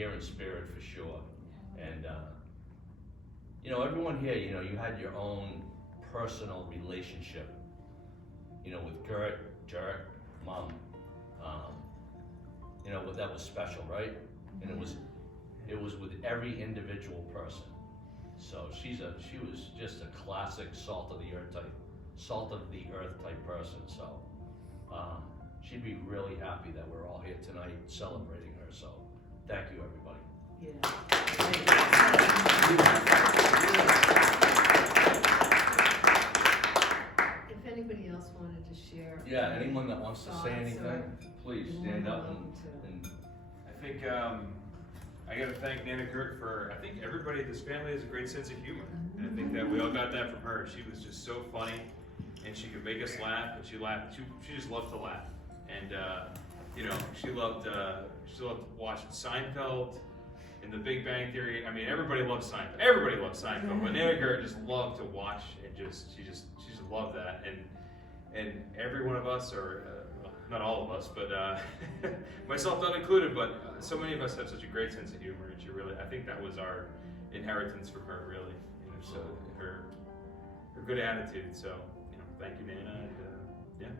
here in spirit for sure. And you know, everyone here, you know, you had your own personal relationship, you know, with Gert, Mom. You know, that was special, right? And it was with every individual person. So she was just a classic salt of the earth type person. So she'd be really happy that we're all here tonight celebrating her. So thank you, everybody. Yeah. If anybody else wanted to share. Yeah, anyone that wants to say anything, please stand up and I think I got to thank Nana Gert for, I think everybody in this family has a great sense of humor. And I think that we all got that from her. She was just so funny, and she could make us laugh, and she laughed. She just loved to laugh. And you know, she loved watching Seinfeld. in The Big Bang Theory. I mean, everybody loves Seinfeld. Everybody loves Seinfeld, but Nana Gert just loved to watch and she just loved that. And every one of us, or well, not all of us, but myself not included, but so many of us have such a great sense of humor, and she really, I think that was our inheritance from her, really. You know, so her good attitude. So, you know, thank you, Nana, and yeah,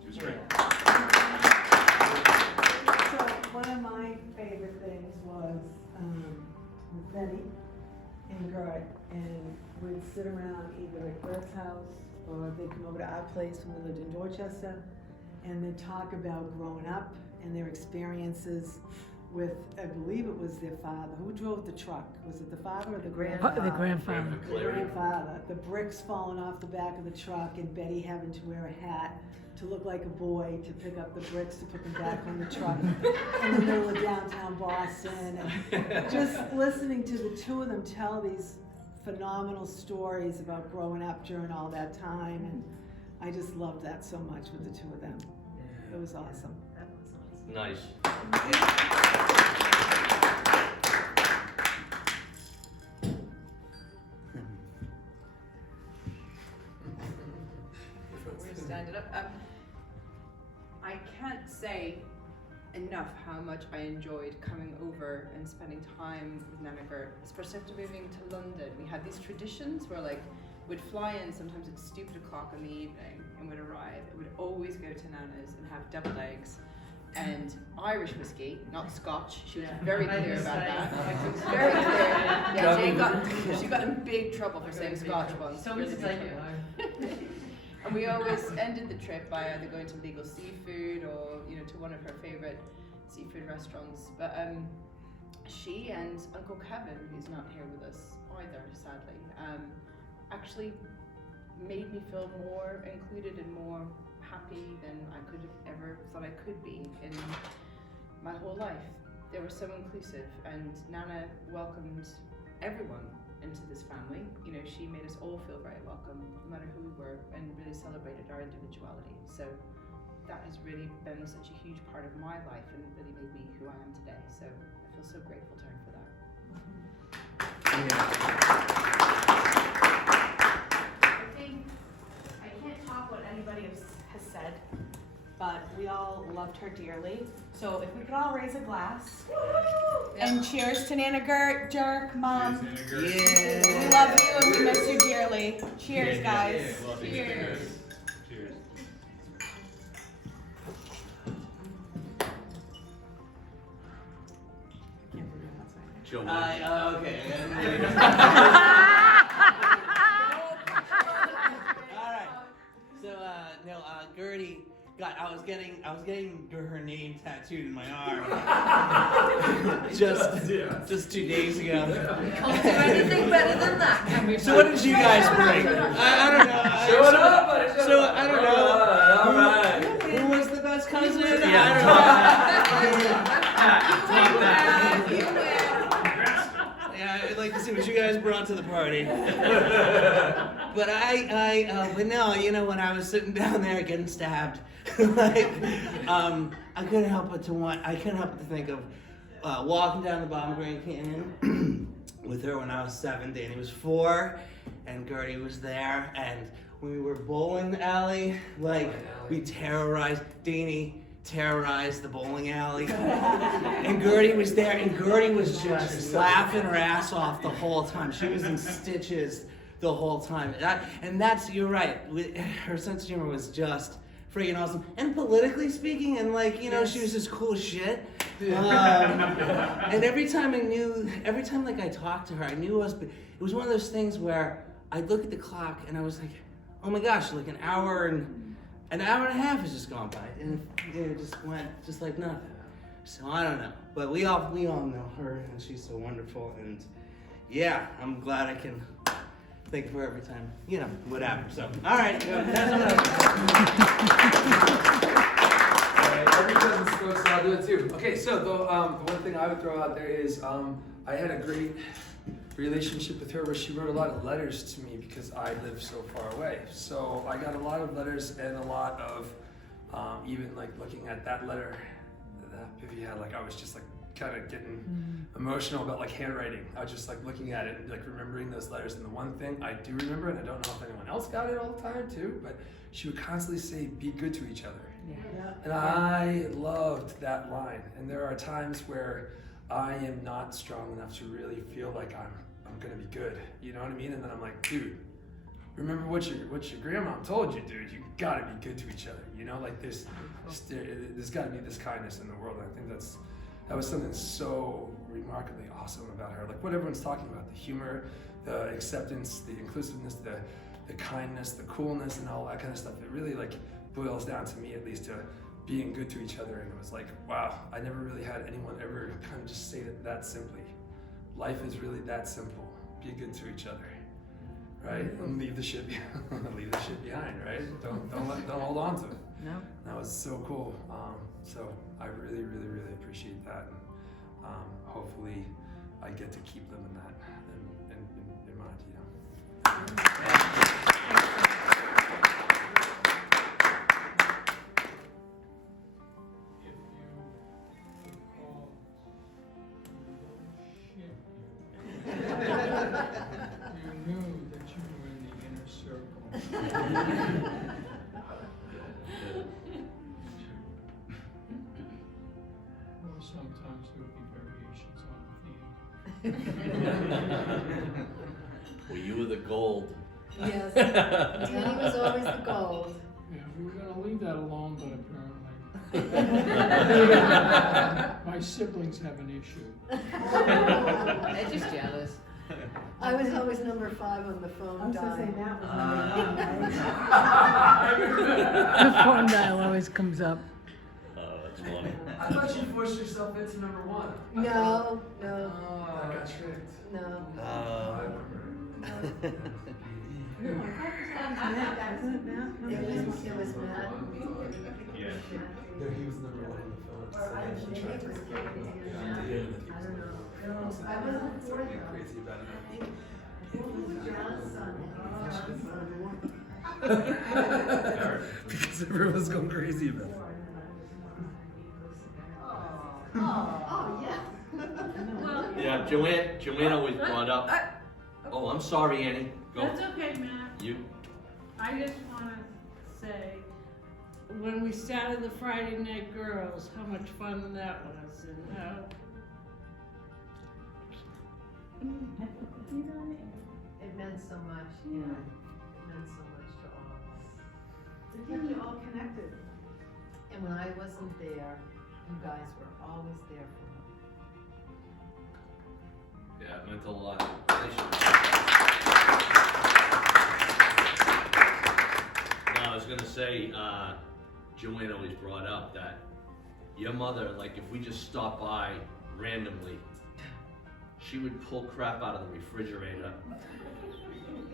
she was great. So one of my favorite things was with Betty and Gert, and we'd sit around either at Gert's house or they'd come over to our place when we lived in Dorchester, and they'd talk about growing up and their experiences with, I believe it was their father. Who drove the truck? Was it the father or the grandfather? The grandfather. The grandfather. The bricks falling off the back of the truck and Betty having to wear a hat to look like a boy to pick up the bricks to put them back on the truck in the middle of downtown Boston. And just listening to the two of them tell these phenomenal stories about growing up during all that time, and I just loved that so much with the two of them. It was awesome. That was awesome. Nice. We're standing up. I can't say enough how much I enjoyed coming over and spending time with Nana Gert, especially after moving to London. We had these traditions where, like, we'd fly in sometimes at stupid o'clock in the evening and would arrive. It would always go to Nana's and have deviled eggs and Irish whiskey, not Scotch. She was very clear about that. She was very clear. Yeah, she got in big trouble for saying Scotch once. So Really much big like trouble. And we always ended the trip by either going to Legal Seafood or, you know, to one of her favorite seafood restaurants. But she and Uncle Kevin, who's not here with us either, sadly, actually made me feel more included and more happy than I could have ever thought I could be in my whole life. They were so inclusive, and Nana welcomed everyone into this family. You know, she made us all feel very welcome, no matter who we were, and really celebrated our individuality. So that has really been such a huge part of my life and really made me who I am today. So I feel so grateful to her for that. I think I can't top what anybody has said, but we all loved her dearly. So if we could all raise a glass and cheers to Nana Gert, Jerk, Mom. Cheers, Nana Gert. We love you and we miss you dearly. Cheers, guys. Cheers. Cheers. Joe. Okay. Alright. So, no, Gertie got, I was getting her name tattooed in my arm. just 2 days ago. Can't do anything better than that, can we? So what did you guys bring? I don't know. Show it up! So, I don't know. Alright. Who was the best cousin? Yeah. I don't know. Yeah, I'd like to see what you guys brought to the party. But but no, you know, when I was sitting down there getting stabbed, like, I couldn't help but to think of walking down the bottom of Grand Canyon with her when I was 7, Danny was 4, and Gertie was there, and when we were bowling alley, like, we terrorized the bowling alley. And Gertie was there, and Gertie was just laughing her ass off the whole time. She was in stitches the whole time. You're right, her sense of humor was just freaking awesome. And politically speaking, and like, you know, she was just cool as shit. And every time like I talked to her, I knew it was one of those things where I'd look at the clock and I was like, oh my gosh, like an hour and a half has just gone by, and it just went just like nothing. So I don't know, but we all know her, and she's so wonderful, and yeah, I'm glad I can think of her every time, you know, whatever. So all right, that's Every cousin's supposed to do it too. Okay, so the one thing I would throw out there is I had a great relationship with her where she wrote a lot of letters to me because I live so far away. So I got a lot of letters and a lot of even like looking at that letter that Vivi had, like I was just like kind of getting emotional about like handwriting. I was just like looking at it and like remembering those letters. And the one thing I do remember, and I don't know if anyone else got it all the time too, but she would constantly say, "Be good to each other." Yeah. And I loved that line. And there are times where I am not strong enough to really feel like I'm gonna be good. You know what I mean? And then I'm like, dude, remember what your grandma told you, dude. You gotta be good to each other. You know, like there's gotta be this kindness in the world. And I think that was something so remarkably awesome about her. Like what everyone's talking about, the humor, the acceptance, the inclusiveness, the kindness, the coolness, and all that kind of stuff. It really like boils down to me, at least, to being good to each other. And it was like, wow, I never really had anyone ever kind of just say it that simply. Life is really that simple. Be good to each other, right? And leave the shit behind, right? Don't hold on to it. No. That was so cool. So I really, really, really appreciate that. And hopefully I get to keep living that in mind, you know. You knew that you were in the inner circle. Well, sometimes there'll be variations on the theme. Well, you were the gold. Yes. Danny was always the gold. Yeah, we were gonna leave that alone, but apparently. My siblings have an issue. They're just jealous. I was always number 5 on the I phone was gonna say dial. Matt was number 1, right? The phone dial always comes up. Oh, that's funny. I thought you forced yourself into number 1. No, I got tricked. no. No, I thought it was Matt, wasn't it Matt? It was Matt. Yeah. No, he was number 1 on the phone. Or I don't know, maybe it was Gertie. I don't know. No, I wasn't for Being her. crazy about it. Because everyone was going crazy about it. Oh, yeah. Yeah, Joanne always brought up. Oh, I'm sorry, Annie. Go. That's okay, Matt. You. I just want to say, when we started the Friday Night Girls, how much fun that was, and how It meant so much, yeah. It meant so much to all of us. It kept you all connected. And when I wasn't there, you guys were always there for me. Yeah, it meant a lot. No, I was gonna say, Joanne always brought up that your mother, like if we just stopped by randomly, she would pull crap out of the refrigerator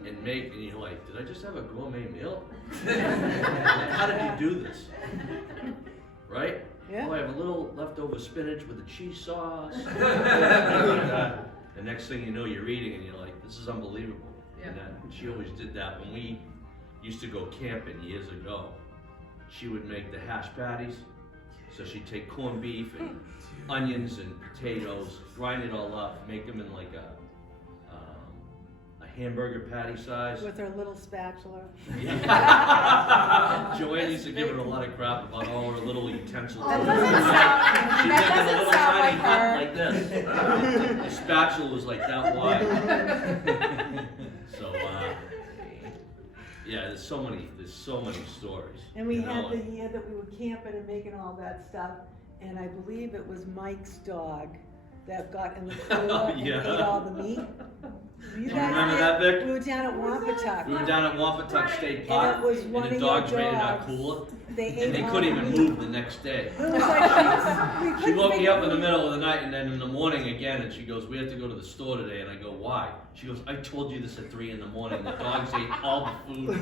and you're like, did I just have a gourmet meal? How did you do this? Right? Yeah. Oh, I have a little leftover spinach with the cheese sauce. The next thing you know, you're eating and you're like, this is unbelievable. Yeah. And she always did that. When we used to go camping years ago, she would make the hash patties. So she'd take corned beef and onions and potatoes, grind it all up, make them in like a hamburger patty size. With her little spatula. Yeah. Joanne used to give her a lot of crap about all her little utensils. That doesn't sound, She'd that make a doesn't little sound tiny like cup her. like this. The spatula was like that wide. So, yeah, there's so many stories. And we you had know, the year that we were camping and making all that stuff, and I believe it was Mike's dog that got in the cooler and Yeah. ate all the meat. You guys remember there? that, Vic? We were down at Wampatuck. We were down at Wampatuck State And Park, it was one and the of your dogs raided our dogs. cooler, They and ate they all couldn't the even meat. move the next day. It was like, we She couldn't woke me figure- up in the middle of the night, and then in the morning again, and she goes, we have to go to the store today. And I go, why? She goes, I told you this at 3 in the morning. The dogs ate all the food. They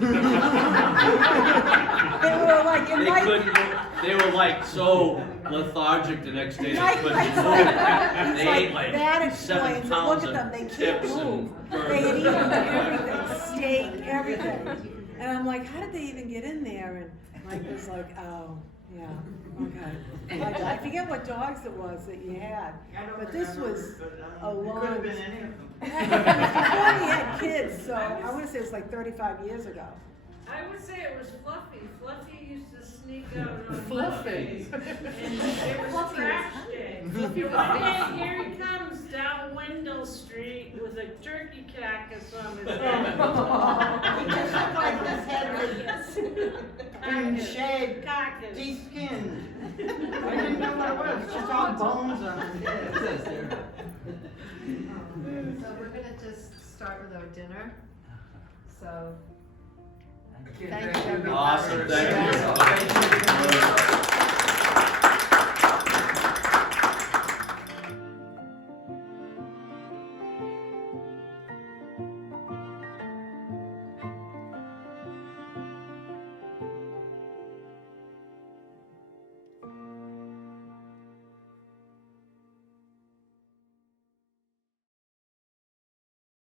were like, and They Mike, couldn't, they were like so lethargic the next day, they Mike, couldn't Mike's move. like, They ate like that 7 explains it. Look pounds at them, of they can't tips move. and They had burgers. eaten everything, steak, everything. And I'm like, how did they even get in there? And Mike was like, oh, Yeah, okay. I forget what dogs it was that you had, but this was a long. Could have been any of them. Before we had kids, so I wanna say it was like 35 years ago. I would say it was Fluffy. Fluffy used to sneak out on Fluffy. Mondays. And it was Fluffy trash was- day. Fluffy was One big. day, here he comes down Wendell Street with a turkey cactus on his head. He just looked like his head was been shaved, Cactus. de-skinned. I didn't know what it was, it's just all bones on his head. So we're gonna just start with our dinner. So, I can't Thank thank you, you enough. Awesome, for- thank you. Thank you.